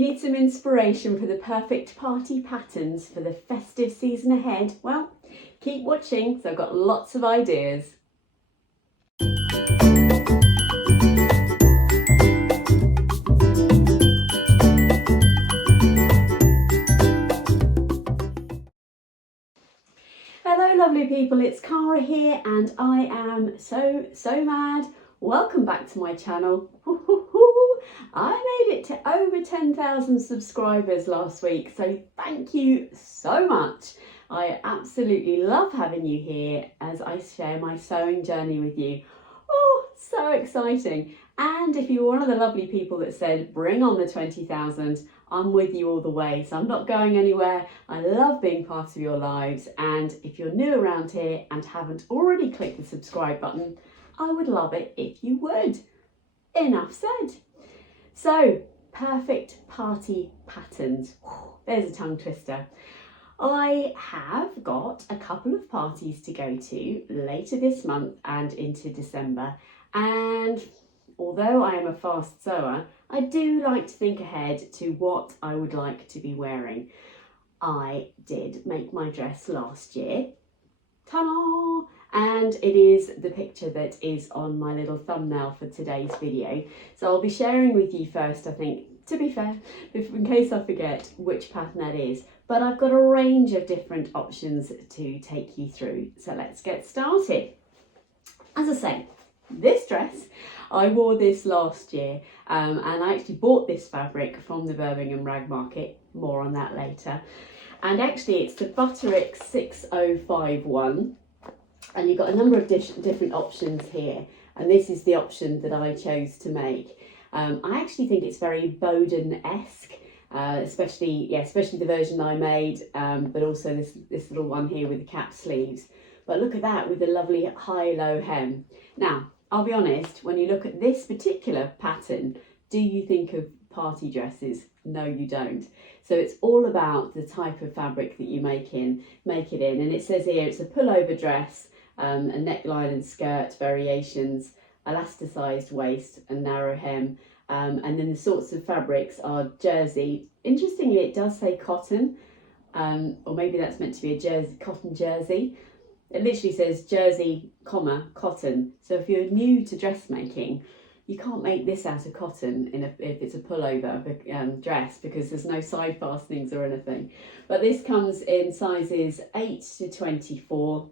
you need some inspiration for the perfect party patterns for the festive season ahead, well, keep watching, so I've got lots of ideas. Hello lovely people, it's Cara here and I am so mad. Welcome back to my channel. I made it to over 10,000 subscribers last week, so thank you so much. I absolutely love having you here as I share my sewing journey with you. Oh, so exciting. And if you were one of the lovely people that said, bring on the 20,000, I'm with you all the way. So I'm not going anywhere. I love being part of your lives. And if you're new around here and haven't already clicked the subscribe button, I would love it if you would. Enough said. So, perfect party patterns. There's a tongue twister. I have got a couple of parties to go to later this month and into December. And although I am a fast sewer, I do like to think ahead to what I would like to be wearing. I did make my dress last year. Ta-da! And it is the picture that is on my little thumbnail for today's video. So I'll be sharing with you first, I think, to be fair, in case I forget which pattern that is. But I've got a range of different options to take you through. So let's get started. As I say, this dress, I wore this last year and I actually bought this fabric from the Birmingham Rag market. More on that later. And actually it's the Butterick B6051. And you've got a number of different options here, and this is the option that I chose to make. I actually think it's very Bowden-esque, especially the version I made, but also this little one here with the cap sleeves. But look at that with the lovely high-low hem. Now, I'll be honest, when you look at this particular pattern, do you think of party dresses? No, you don't. So it's all about the type of fabric that you make it in, and it says here it's a pullover dress. A neckline and skirt variations, elasticized waist and narrow hem, and then the sorts of fabrics are jersey. Interestingly, it does say cotton, or maybe that's meant to be a cotton jersey. It literally says jersey, cotton. So if you're new to dressmaking, you can't make this out of cotton if it's a pullover dress, because there's no side fastenings or anything. But this comes in sizes 8 to 24.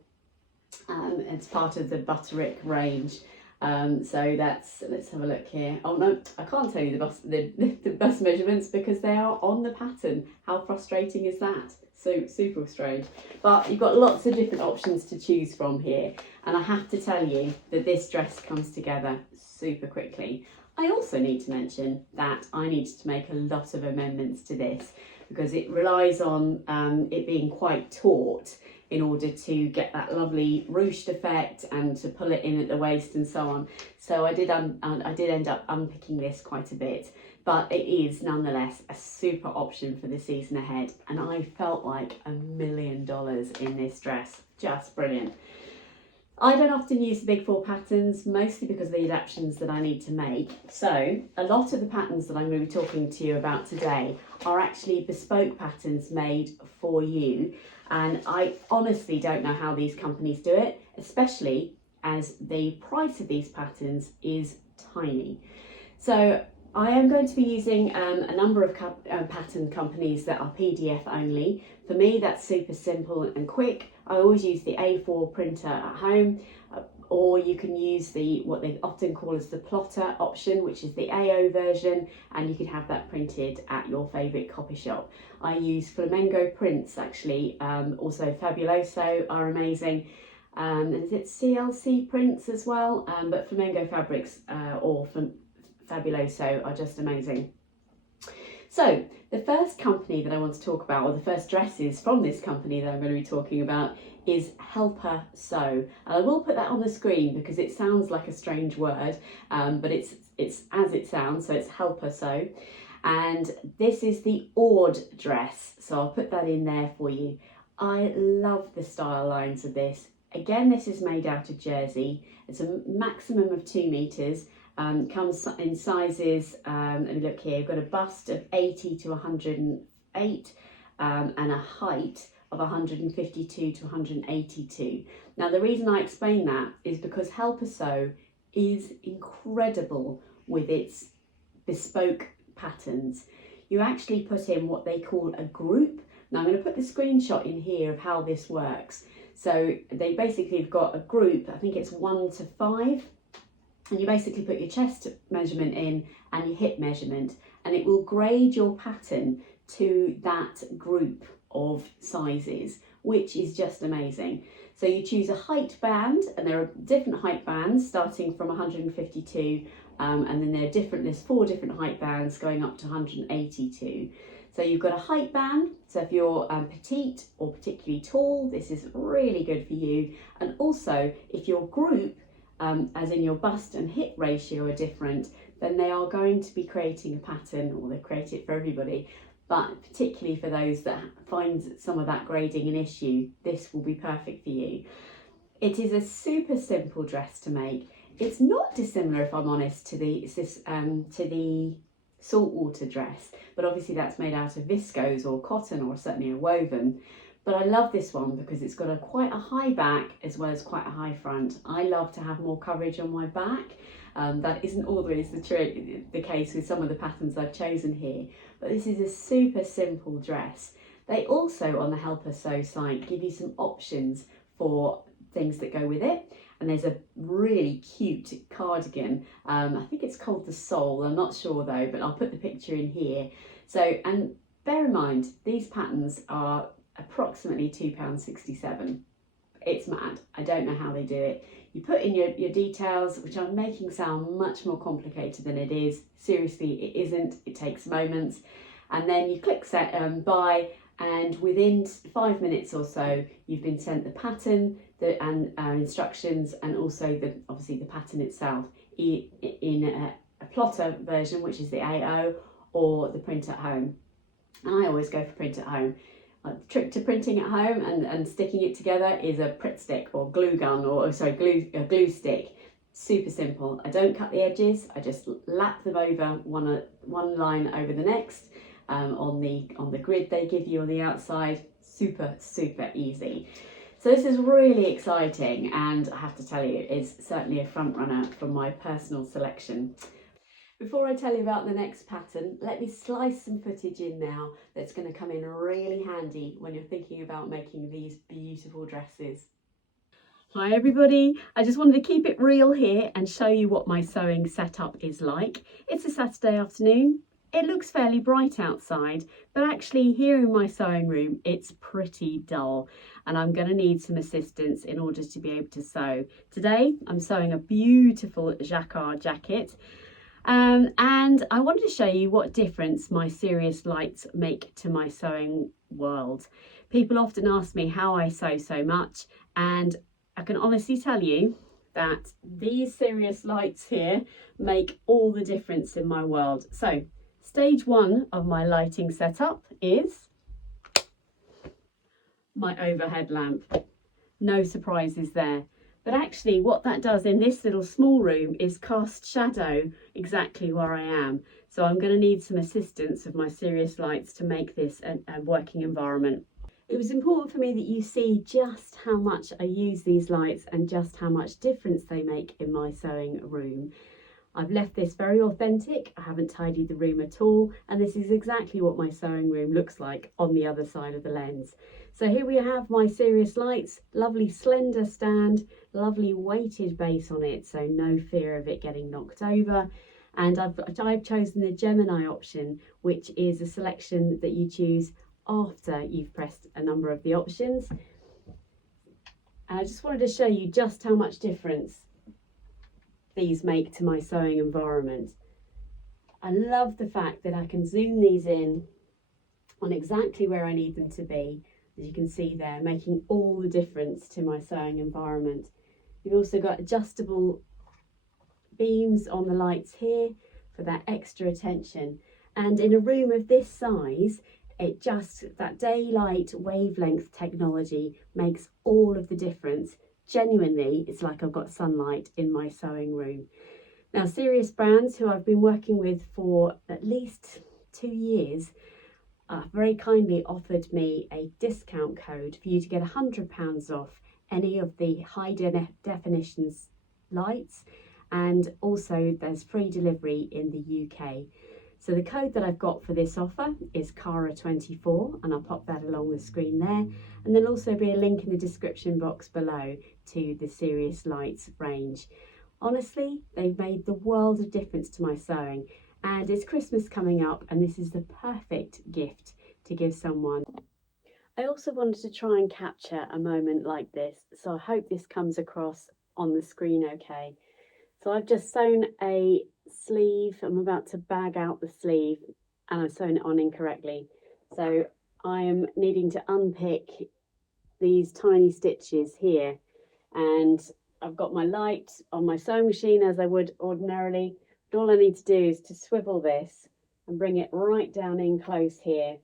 It's part of the Butterick range, so let's have a look here. Oh no, I can't tell you the bust measurements because they are on the pattern. How frustrating is that? So super strange. But you've got lots of different options to choose from here, and I have to tell you that this dress comes together super quickly. I also need to mention that I needed to make a lot of amendments to this because it relies on it being quite taut in order to get that lovely ruched effect and to pull it in at the waist and so on. So I did end up unpicking this quite a bit, but it is nonetheless a super option for the season ahead. And I felt like $1 million in this dress, just brilliant. I don't often use the big four patterns, mostly because of the adaptations that I need to make. So a lot of the patterns that I'm going to be talking to you about today are actually bespoke patterns made for you. And I honestly don't know how these companies do it, especially as the price of these patterns is tiny. So I am going to be using a number of pattern companies that are PDF only. For me, that's super simple and quick. I always use the A4 printer at home, or you can use what they often call as the plotter option, which is the AO version, and you can have that printed at your favourite copy shop. I use Flamengo prints actually, also Fabuloso are amazing, and is it CLC prints as well, but Flamengo fabrics or Fabuloso are just amazing. So the first company that I want to talk about, or the first dresses from this company that I'm going to be talking about, is Helpersew. And I will put that on the screen because it sounds like a strange word, but it's as it sounds, so it's Helpersew. And this is the Aud Dress, so I'll put that in there for you. I love the style lines of this. Again, this is made out of jersey. It's a maximum of 2 meters, Comes in sizes, let me look here, we've got a bust of 80 to 108 and a height of 152 to 182. Now the reason I explain that is because Helpersew is incredible with its bespoke patterns. You actually put in what they call a group. Now I'm going to put the screenshot in here of how this works. So they basically have got a group, I think it's 1 to 5, and you basically put your chest measurement in and your hip measurement, and it will grade your pattern to that group of sizes, which is just amazing. So you choose a height band, and there are different height bands starting from 152, and then there's 4 different height bands going up to 182. So you've got a height band, so if you're petite or particularly tall, this is really good for you. And also if your group, as in your bust and hip ratio, are different, then they are going to be creating a pattern, or they create it for everybody, but particularly for those that find some of that grading an issue, this will be perfect for you. It is a super simple dress to make. It's not dissimilar, if I'm honest, to the saltwater dress, but obviously that's made out of viscose or cotton, or certainly a woven. But I love this one because it's got quite a high back as well as quite a high front. I love to have more coverage on my back. That isn't always the case with some of the patterns I've chosen here, but this is a super simple dress. They also, on the Helpersew site, give you some options for things that go with it. And there's a really cute cardigan. I think it's called the Soul. I'm not sure though, but I'll put the picture in here. So, and bear in mind, these patterns are approximately £2.67. It's mad. I don't know how they do it. You put in your details, which I'm making sound much more complicated than it is. Seriously, it isn't. It takes moments. And then you click buy, and within 5 minutes or so, you've been sent the pattern and instructions, and also obviously the pattern itself in a plotter version, which is the AO, or the print at home. And I always go for print at home. The trick to printing at home and sticking it together is a Pritt stick or glue gun, or sorry, glue stick. Super simple. I don't cut the edges. I just lap them over one line over the next on the grid they give you on the outside. Super easy. So this is really exciting, and I have to tell you, it's certainly a front runner from my personal selection. Before I tell you about the next pattern, let me slice some footage in now that's going to come in really handy when you're thinking about making these beautiful dresses. Hi everybody, I just wanted to keep it real here and show you what my sewing setup is like. It's a Saturday afternoon. It looks fairly bright outside, but actually here in my sewing room it's pretty dull, and I'm going to need some assistance in order to be able to sew. Today I'm sewing a beautiful jacquard jacket. And I wanted to show you what difference my serious lights make to my sewing world. People often ask me how I sew so much, and I can honestly tell you that these serious lights here make all the difference in my world. So stage 1 of my lighting setup is my overhead lamp. No surprises there. But actually what that does in this little small room is cast shadow exactly where I am. So I'm going to need some assistance of my serious lights to make this a working environment. It was important for me that you see just how much I use these lights and just how much difference they make in my sewing room. I've left this very authentic. I haven't tidied the room at all, and this is exactly what my sewing room looks like on the other side of the lens. So here we have my serious lights, lovely slender stand, lovely weighted base on it, so no fear of it getting knocked over. And I've chosen the Gemini option, which is a selection that you choose after you've pressed a number of the options. And I just wanted to show you just how much difference these make to my sewing environment. I love the fact that I can zoom these in on exactly where I need them to be, as you can see there, making all the difference to my sewing environment. You've also got adjustable beams on the lights here for that extra attention, and in a room of this size, that daylight wavelength technology makes all of the difference. Genuinely, it's like I've got sunlight in my sewing room. Now, Serious Brands, who I've been working with for at least 2 years, very kindly offered me a discount code for you to get £100 off any of the high definition lights, and also there's free delivery in the UK. So the code that I've got for this offer is Cara24, and I'll pop that along the screen there, and there'll also be a link in the description box below to the Serious Lights range. Honestly, they've made the world of difference to my sewing, and it's Christmas coming up, and this is the perfect gift to give someone. I also wanted to try and capture a moment like this, so I hope this comes across on the screen okay. So I've just sewn a sleeve. I'm about to bag out the sleeve, and I've sewn it on incorrectly. So I am needing to unpick these tiny stitches here, and I've got my light on my sewing machine as I would ordinarily, but all I need to do is to swivel this and bring it right down in close here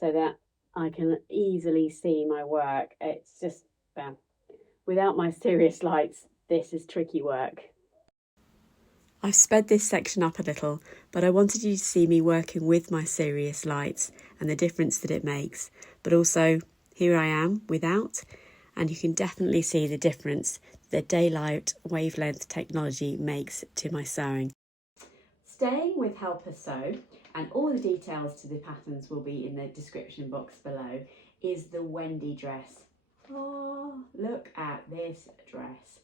so that I can easily see my work. It's just, without my Serious lights, this is tricky work. I've sped this section up a little, but I wanted you to see me working with my Serious lights and the difference that it makes. But also, here I am without, and you can definitely see the difference that daylight wavelength technology makes to my sewing. Staying with Helpersew, and all the details to the patterns will be in the description box below, is the Wendy dress. Oh, look at this dress.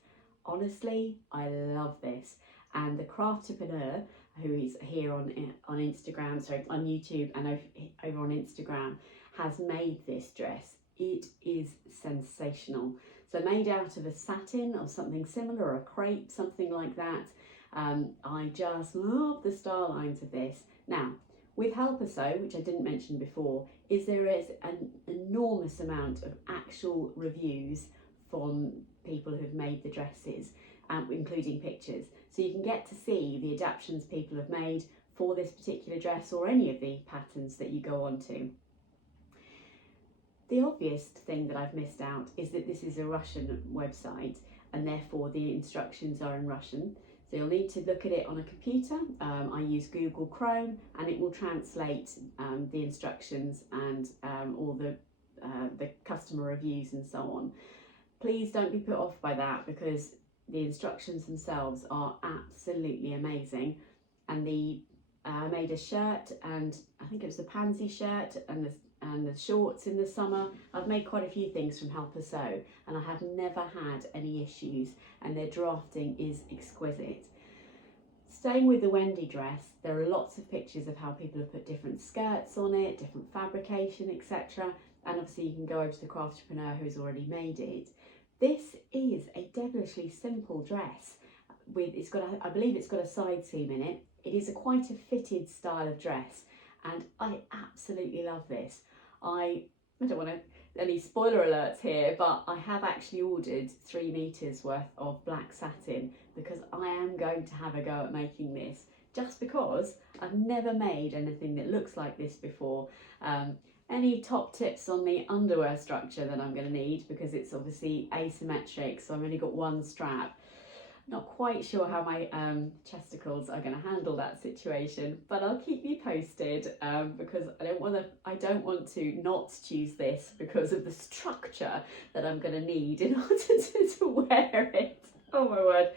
Honestly, I love this. And the Crafterpreneur, who is here on Instagram, sorry, on YouTube and over on Instagram, has made this dress. It is sensational. So made out of a satin or something similar, or a crepe, something like that. I just love the style lines of this. Now, with Helpersew, which I didn't mention before, there is an enormous amount of actual reviews from people who've made the dresses, including pictures. So you can get to see the adaptations people have made for this particular dress or any of the patterns that you go on to. The obvious thing that I've missed out is that this is a Russian website, and therefore the instructions are in Russian. So you'll need to look at it on a computer. I use Google Chrome, and it will translate the instructions and all the customer reviews and so on. Please don't be put off by that, because the instructions themselves are absolutely amazing. And I made a shirt, and I think it was a pansy shirt, and the shorts in the summer. I've made quite a few things from Helpersew, and I have never had any issues, and their drafting is exquisite. Staying with the Wendy dress, there are lots of pictures of how people have put different skirts on it, different fabrication, etc. And obviously you can go over to the Crafterpreneur who's already made it. This is a devilishly simple dress. I believe it's got a side seam in it. It is quite a fitted style of dress, and I absolutely love this. I don't want any spoiler alerts here, but I have actually ordered 3 meters worth of black satin, because I am going to have a go at making this, just because I've never made anything that looks like this before. Any top tips on the underwear structure that I'm going to need, because it's obviously asymmetric, so I've only got one strap. Not quite sure how my chesticles are going to handle that situation, but I'll keep you posted, because I don't want to not choose this because of the structure that I'm going to need in order to wear it. Oh my word,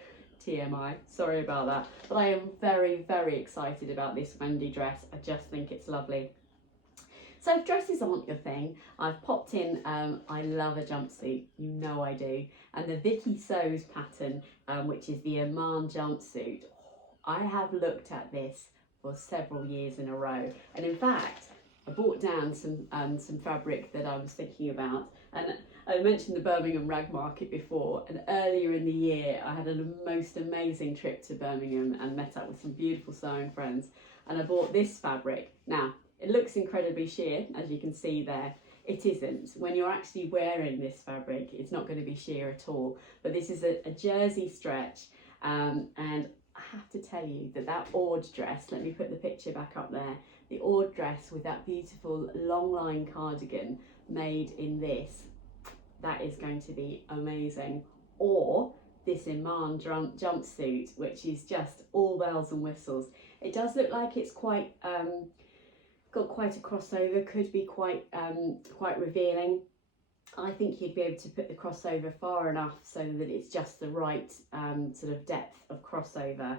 TMI, sorry about that. But I am very, very excited about this Wendy dress. I just think it's lovely. So if dresses aren't your thing, I've popped in, I love a jumpsuit, you know I do, and the Vikki sews pattern, which is the Iman jumpsuit. I have looked at this for several years in a row, and in fact, I brought down some fabric that I was thinking about, and I mentioned the Birmingham Rag market before, and earlier in the year I had a most amazing trip to Birmingham and met up with some beautiful sewing friends, and I bought this fabric. Now, it looks incredibly sheer, as you can see there. It isn't. When you're actually wearing this fabric, it's not going to be sheer at all. But this is a jersey stretch, and I have to tell you that Aud dress, let me put the picture back up there, the Aud dress with that beautiful long line cardigan made in this, that is going to be amazing. Or this Iman jumpsuit, which is just all bells and whistles. It does look like it's quite got quite a crossover, could be quite revealing. I think you'd be able to put the crossover far enough so that it's just the right sort of depth of crossover.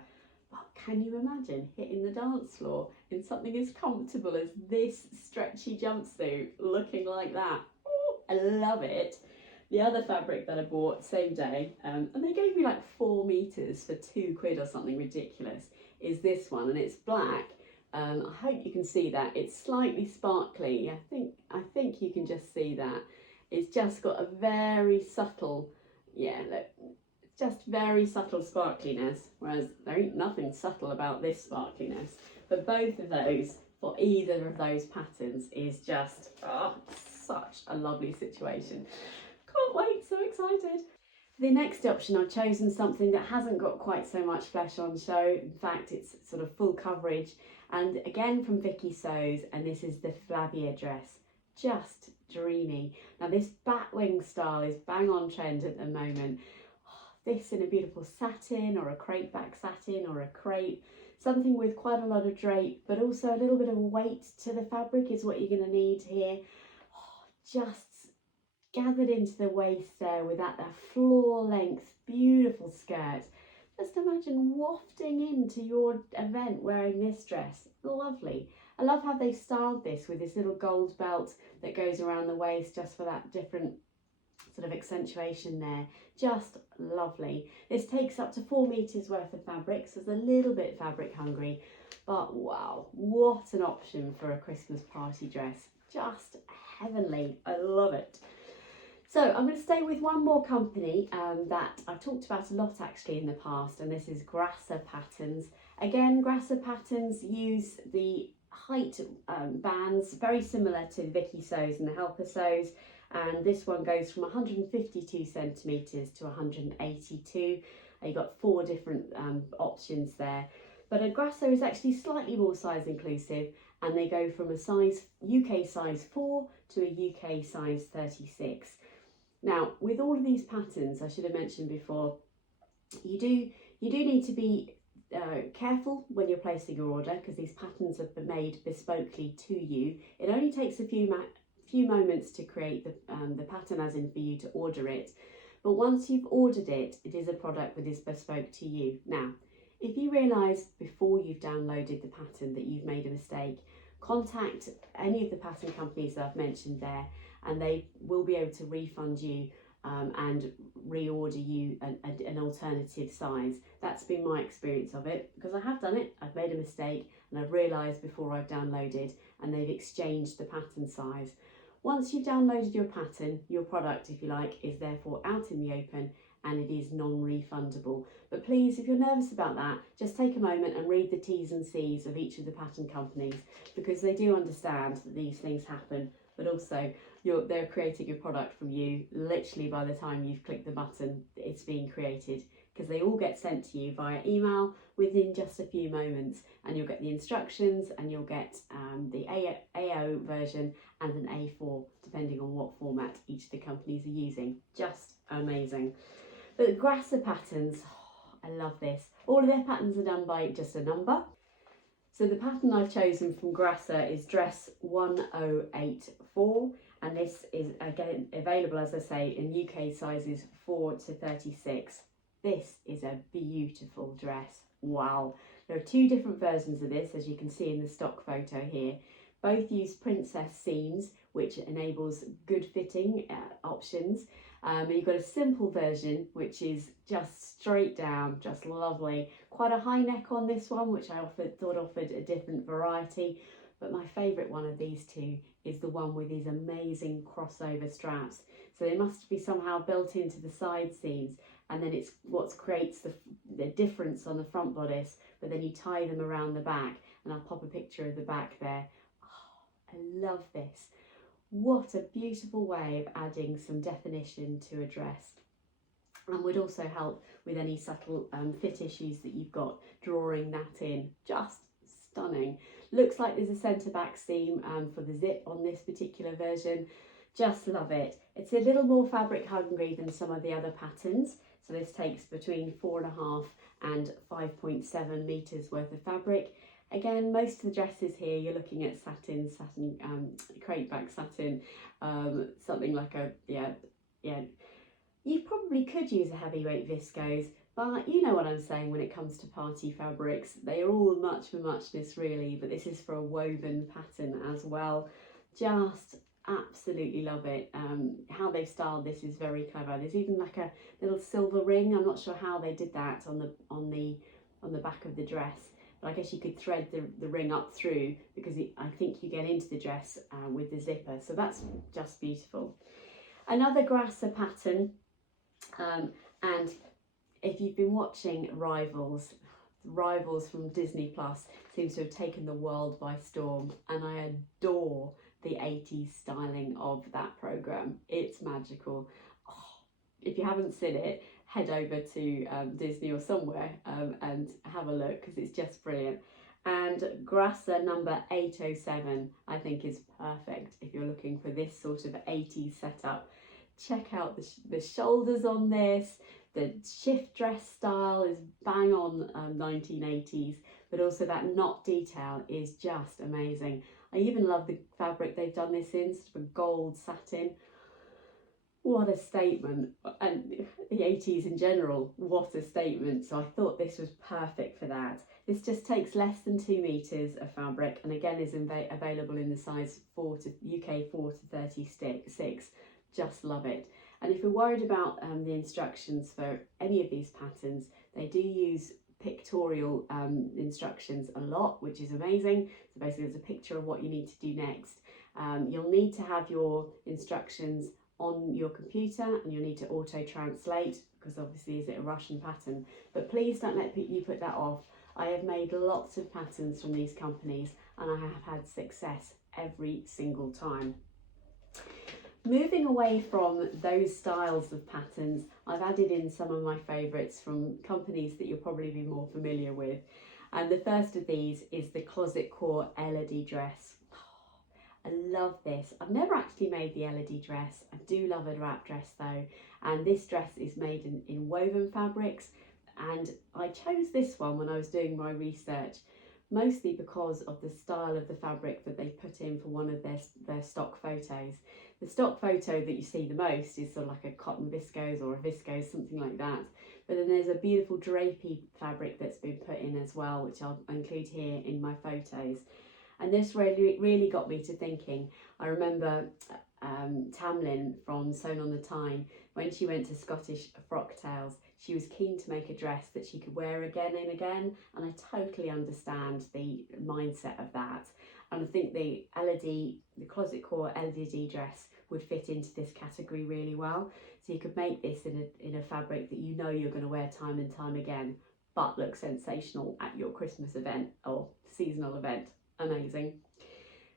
But can you imagine hitting the dance floor in something as comfortable as this stretchy jumpsuit, looking like that? Ooh, I love it. The other fabric that I bought same day, and they gave me like 4 meters for £2 or something ridiculous, is this one, and it's black. I hope you can see that. It's slightly sparkly. I think you can just see that. It's just got a very subtle, yeah, look, just very subtle sparkliness, whereas there ain't nothing subtle about this sparkliness. But both of those, for either of those patterns, is just such a lovely situation. Can't wait, so excited. The next option, I've chosen something that hasn't got quite so much flesh on show. In fact, it's sort of full coverage, and again from Vikki Sews, and this is the Flavia dress. Just dreamy. Now this batwing style is bang on trend at the moment. This in a beautiful satin or a crepe back satin or a crepe, something with quite a lot of drape but also a little bit of weight to the fabric is what you're going to need here. Just gathered into the waist there with that floor length beautiful skirt. Just imagine wafting into your event wearing this dress. Lovely. I love how they've styled this with this little gold belt that goes around the waist just for that different sort of accentuation there. Just lovely. This takes up to 4 meters worth of fabric, so it's a little bit fabric hungry, but wow, what an option for a Christmas party dress. Just heavenly. I love it. So I'm going to stay with one more company that I've talked about a lot actually in the past, and this is Grasser Patterns. Again, Grasser Patterns use the height bands very similar to Vikki Sews and the Helpersew, and this one goes from 152 centimeters to 182. You've got 4 different options there, but a Grasser is actually slightly more size inclusive, and they go from a size UK size 4 to a UK size 36. Now, with all of these patterns, I should have mentioned before, you do need to be careful when you're placing your order, because these patterns have been made bespokely to you. It only takes a few moments to create the pattern, as in for you to order it. But once you've ordered it, it is a product that is bespoke to you. Now, if you realise before you've downloaded the pattern that you've made a mistake, contact any of the pattern companies that I've mentioned there, and they will be able to refund you and reorder you an alternative size. That's been my experience of it, because I have done it. I've made a mistake and I've realised before I've downloaded, and they've exchanged the pattern size. Once you've downloaded your pattern, your product, if you like, is therefore out in the open and it is non-refundable. But please, if you're nervous about that, just take a moment and read the T's and C's of each of the pattern companies, because they do understand that these things happen, but also they're creating a product from you literally by the time you've clicked the button. It's being created, because they all get sent to you via email within just a few moments, and you'll get the instructions, and you'll get the AO version and an A4 depending on what format each of the companies are using. Just amazing. But the Grasser Patterns, I love this. All of their patterns are done by just a number. So the pattern I've chosen from Grasser is dress 1084, and this is again available, as I say, in UK sizes 4 to 36. This is a beautiful dress. Wow. There are 2 different versions of this, as you can see in the stock photo here. Both use princess seams, which enables good fitting options. You've got a simple version, which is just straight down, just lovely. Quite a high neck on this one, which I thought offered a different variety. But my favourite one of these 2 is the one with these amazing crossover straps. So they must be somehow built into the side seams, and then it's what creates the difference on the front bodice, but then you tie them around the back, and I'll pop a picture of the back there. Oh, I love this. What a beautiful way of adding some definition to a dress, and would also help with any subtle fit issues that you've got, drawing that in. Just stunning. Looks like there's a centre back seam for the zip on this particular version. Just love it. It's a little more fabric hungry than some of the other patterns, So this takes between 4.5 and 5.7 meters worth of fabric. Again, most of the dresses here, you're looking at satin, crepe back satin, something like a, yeah. You probably could use a heavyweight viscose, but you know what I'm saying when it comes to party fabrics. They are all much for muchness really, but this is for a woven pattern as well. Just absolutely love it. How they've styled this is very clever. There's even like a little silver ring. I'm not sure how they did that on the back of the dress. But I guess you could thread the ring up through, because I think you get into the dress with the zipper. So that's just beautiful. Another Grasser pattern, and if you've been watching Rivals from Disney Plus seems to have taken the world by storm, and I adore the 80s styling of that programme. It's magical. Oh, if you haven't seen it, head over to Disney or somewhere and have a look, because it's just brilliant. And Grasser number 807 I think is perfect if you're looking for this sort of 80s setup. Check out the shoulders on this. The shift dress style is bang on 1980s, but also that knot detail is just amazing. I even love the fabric they've done this in, sort of a gold satin. What a statement. And the 80s in general, what a statement. So I thought this was perfect for that. This just takes less than 2 meters of fabric, and again is available in the size UK 4 to 36. Just love it. And if you're worried about the instructions for any of these patterns, they do use pictorial instructions a lot, which is amazing. So basically there's a picture of what you need to do next. You'll need to have your instructions on your computer, and you'll need to auto translate, because obviously is it a Russian pattern, but please don't let you put that off. I have made lots of patterns from these companies and I have had success every single time. Moving away from those styles of patterns, I've added in some of my favourites from companies that you'll probably be more familiar with. And the first of these is the Closet Core Elodie dress. I love this. I've never actually made the Elodie dress. I do love a wrap dress though. And this dress is made in woven fabrics. And I chose this one when I was doing my research, mostly because of the style of the fabric that they put in for one of their stock photos. The stock photo that you see the most is sort of like a cotton viscose or a viscose, something like that. But then there's a beautiful drapey fabric that's been put in as well, which I'll include here in my photos. And this really got me to thinking. I remember Tamlin from Sewn on the Tyne, when she went to Scottish Frock Tales, she was keen to make a dress that she could wear again and again, and I totally understand the mindset of that. And I think the Closet Core Elodie dress would fit into this category really well. So you could make this in a fabric that you know you're going to wear time and time again, but look sensational at your Christmas event or seasonal event. Amazing.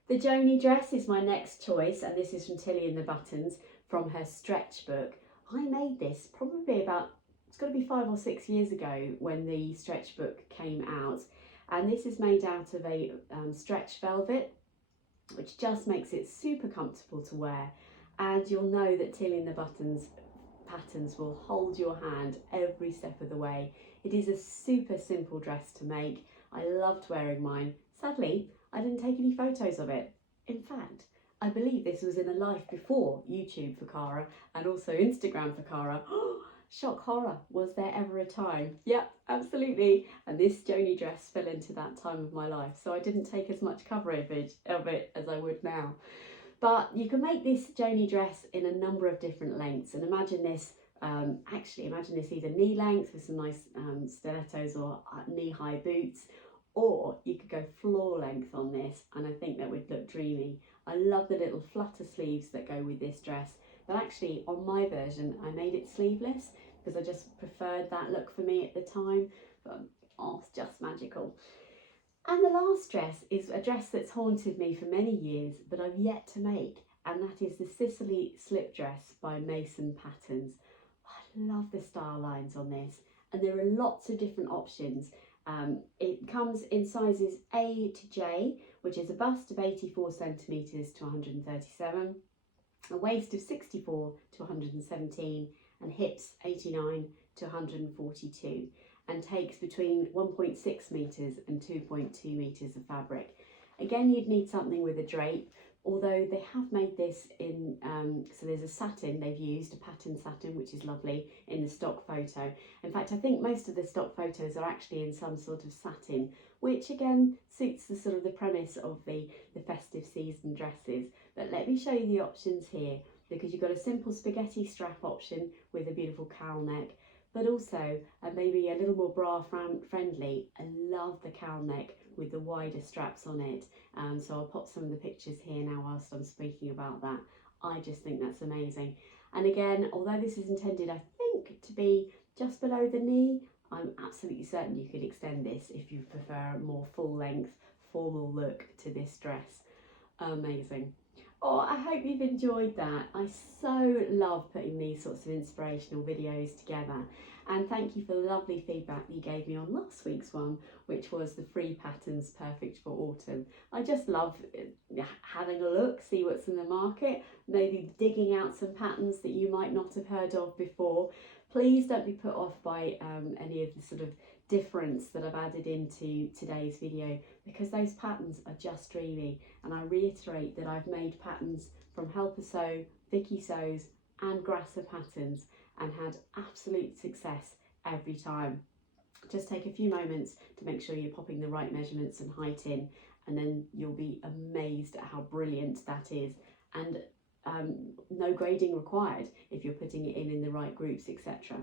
The Joni dress is my next choice, and this is from Tilly and the Buttons from her stretch book. I made this probably about, it's got to be 5 or 6 years ago when the stretch book came out, and this is made out of a stretch velvet, which just makes it super comfortable to wear. And you'll know that Tilly and the Buttons patterns will hold your hand every step of the way. It is a super simple dress to make. I loved wearing mine. Sadly, I didn't take any photos of it. In fact, I believe this was in a life before YouTube for Cara and also Instagram for Cara. Shock horror, was there ever a time? Yep, absolutely. And this Joni dress fell into that time of my life, so I didn't take as much coverage of it as I would now. But you can make this Joni dress in a number of different lengths, and imagine this imagine this either knee length with some nice stilettos or knee-high boots, or you could go floor length on this, and I think that would look dreamy. I love the little flutter sleeves that go with this dress, but actually on my version I made it sleeveless because I just preferred that look for me at the time. But oh, it's just magical. And the last dress is a dress that's haunted me for many years, but I've yet to make, and that is the Sicily slip dress by Mason Patterns. I love the style lines on this, and there are lots of different options. It comes in sizes A to J, which is a bust of 84 centimetres to 137, a waist of 64 to 117, and hips 89 to 142 and takes between 1.6 metres and 2.2 metres of fabric. Again, you'd need something with a drape, although they have made this in, so there's a satin they've used, a pattern satin, which is lovely in the stock photo. In fact, I think most of the stock photos are actually in some sort of satin, which again suits the sort of the premise of the festive season dresses. But let me show you the options here, because you've got a simple spaghetti strap option with a beautiful cowl neck, but also maybe a little more bra friendly. I love the cowl neck with the wider straps on it. So I'll pop some of the pictures here now whilst I'm speaking about that. I just think that's amazing. And again, although this is intended, I think, to be just below the knee, I'm absolutely certain you could extend this if you prefer a more full length, formal look to this dress. Amazing. Oh, I hope you've enjoyed that. I so love putting these sorts of inspirational videos together. And thank you for the lovely feedback that you gave me on last week's one, which was the free patterns perfect for autumn. I just love having a look, see what's in the market, maybe digging out some patterns that you might not have heard of before. Please don't be put off by any of the sort of difference that I've added into today's video, because those patterns are just dreamy. And I reiterate that I've made patterns from Helpersew, Vikki sews and Grasser patterns and had absolute success every time. Just take a few moments to make sure you're popping the right measurements and height in, and then you'll be amazed at how brilliant that is. And no grading required if you're putting it in the right groups, etc.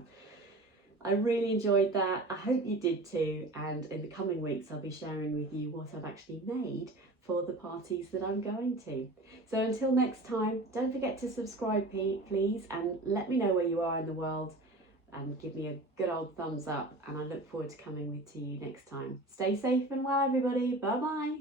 I really enjoyed that. I hope you did too, and in the coming weeks I'll be sharing with you what I've actually made for the parties that I'm going to. So until next time, don't forget to subscribe please, and let me know where you are in the world, and give me a good old thumbs up, and I look forward to coming to you next time. Stay safe and well everybody, bye bye.